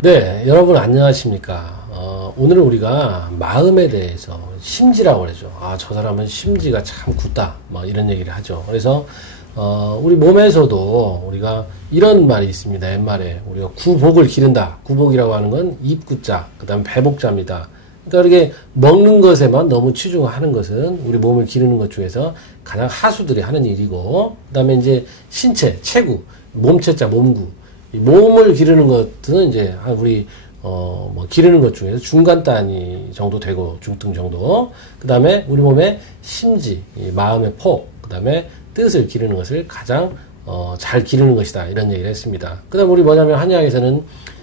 네, 여러분 안녕하십니까. 오늘은 우리가 마음에 대해서 심지라고 그러죠. 저 사람은 심지가 참 굳다. 뭐 이런 얘기를 하죠. 그래서 우리 몸에서도 우리가 이런 말이 있습니다. 옛말에 우리가 구복을 기른다. 구복이라고 하는 건 입구자, 그 다음 배복자입니다. 그러니까 이렇게 먹는 것에만 너무 치중하는 것은 우리 몸을 기르는 것 중에서 가장 하수들이 하는 일이고, 그 다음에 이제 신체, 체구, 몸체자, 몸구. 이 몸을 기르는 것은 이제 우리 뭐 기르는 것 중에서 중간 단위 정도 되고 중등 정도. 그 다음에 우리 몸의 심지, 이 마음의 폭, 그 다음에 뜻을 기르는 것을 가장 잘 기르는 것이다. 이런 얘기를 했습니다. 그 다음 우리 뭐냐면 한의학에서는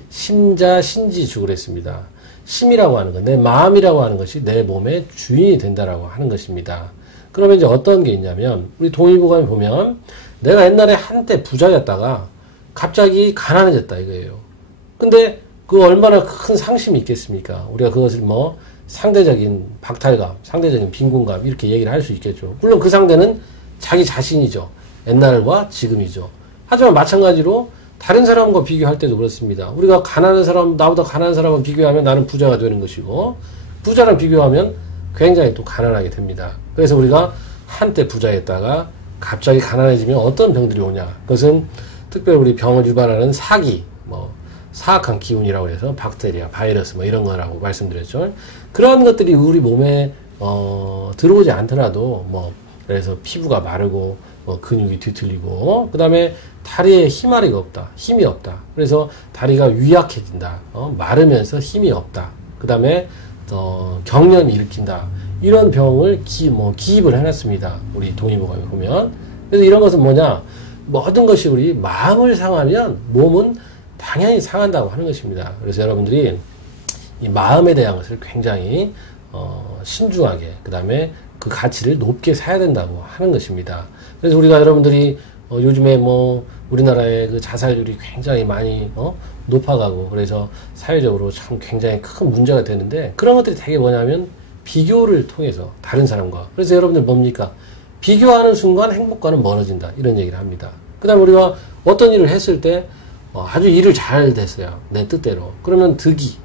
심자 신지주를 했습니다. 심이라고 하는 것, 내 마음이라고 하는 것이 내 몸의 주인이 된다라고 하는 것입니다. 그러면 이제 어떤 게 있냐면 우리 동의보감에 보면 내가 옛날에 한때 부자였다가 갑자기 가난해졌다 이거예요. 근데 그 얼마나 큰 상심이 있겠습니까? 우리가 그것을 뭐 상대적인 박탈감, 상대적인 빈곤감 이렇게 얘기를 할 수 있겠죠. 물론 그 상대는 자기 자신이죠. 옛날과 지금이죠. 하지만 마찬가지로 다른 사람과 비교할 때도 그렇습니다. 우리가 가난한 사람, 나보다 가난한 사람과 비교하면 나는 부자가 되는 것이고, 부자랑 비교하면 굉장히 또 가난하게 됩니다. 그래서 우리가 한때 부자였다가 갑자기 가난해지면 어떤 병들이 오냐? 그것은 특별히 우리 병을 유발하는 사기, 뭐 사악한 기운이라고 해서 박테리아, 바이러스 뭐 이런 거라고 말씀드렸죠. 그런 것들이 우리 몸에 들어오지 않더라도 뭐 그래서 피부가 마르고 뭐 근육이 뒤틀리고, 그 다음에 다리에 힘아리가 없다, 힘이 없다. 그래서 다리가 위약해진다, 마르면서 힘이 없다. 그 다음에 경련이 일으킨다. 이런 병을 기입을 해놨습니다. 우리 동의보감에 보면. 그래서 이런 것은 뭐냐? 모든 것이 우리 마음을 상하면 몸은 당연히 상한다고 하는 것입니다. 그래서 여러분들이 이 마음에 대한 것을 굉장히 신중하게, 그 다음에 그 가치를 높게 사야 된다고 하는 것입니다. 그래서 우리가 여러분들이 요즘에 뭐 우리나라의 그 자살률이 굉장히 많이 높아가고, 그래서 사회적으로 참 굉장히 큰 문제가 되는데, 그런 것들이 되게 뭐냐면 비교를 통해서 다른 사람과. 그래서 여러분들 뭡니까? 비교하는 순간 행복과는 멀어진다. 이런 얘기를 합니다. 그 다음에 우리가 어떤 일을 했을 때 아주 일을 잘 됐어요. 내 뜻대로. 그러면 득이,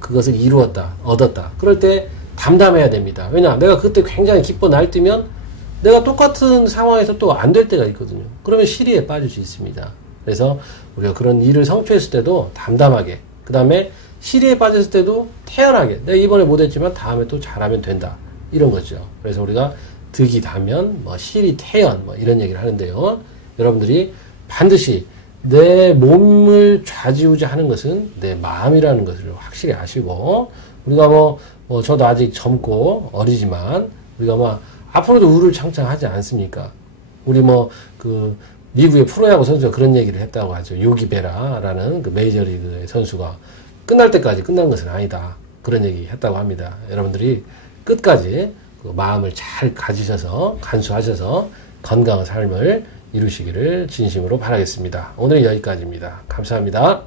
그것을 이루었다, 얻었다. 그럴 때 담담해야 됩니다. 왜냐? 내가 그때 굉장히 기뻐 날뛰면 내가 똑같은 상황에서 또 안 될 때가 있거든요. 그러면 시리에 빠질 수 있습니다. 그래서 우리가 그런 일을 성취했을 때도 담담하게, 그 다음에 시리에 빠졌을 때도 태연하게, 내가 이번에 못했지만 다음에 또 잘하면 된다. 이런 거죠. 그래서 우리가 득이 다면 뭐 시리 태연 뭐 이런 얘기를 하는데요. 여러분들이 반드시 내 몸을 좌지우지하는 것은 내 마음이라는 것을 확실히 아시고, 우리가 저도 아직 젊고 어리지만 우리가 앞으로도 우르창창하지 않습니까? 우리 미국의 프로야구 선수가 그런 얘기를 했다고 하죠. 요기 베라라는 그 메이저리그의 선수가 끝날 때까지 끝난 것은 아니다. 그런 얘기 했다고 합니다. 여러분들이 끝까지 그 마음을 잘 가지셔서 간수하셔서 건강한 삶을 이루시기를 진심으로 바라겠습니다. 오늘 여기까지입니다. 감사합니다.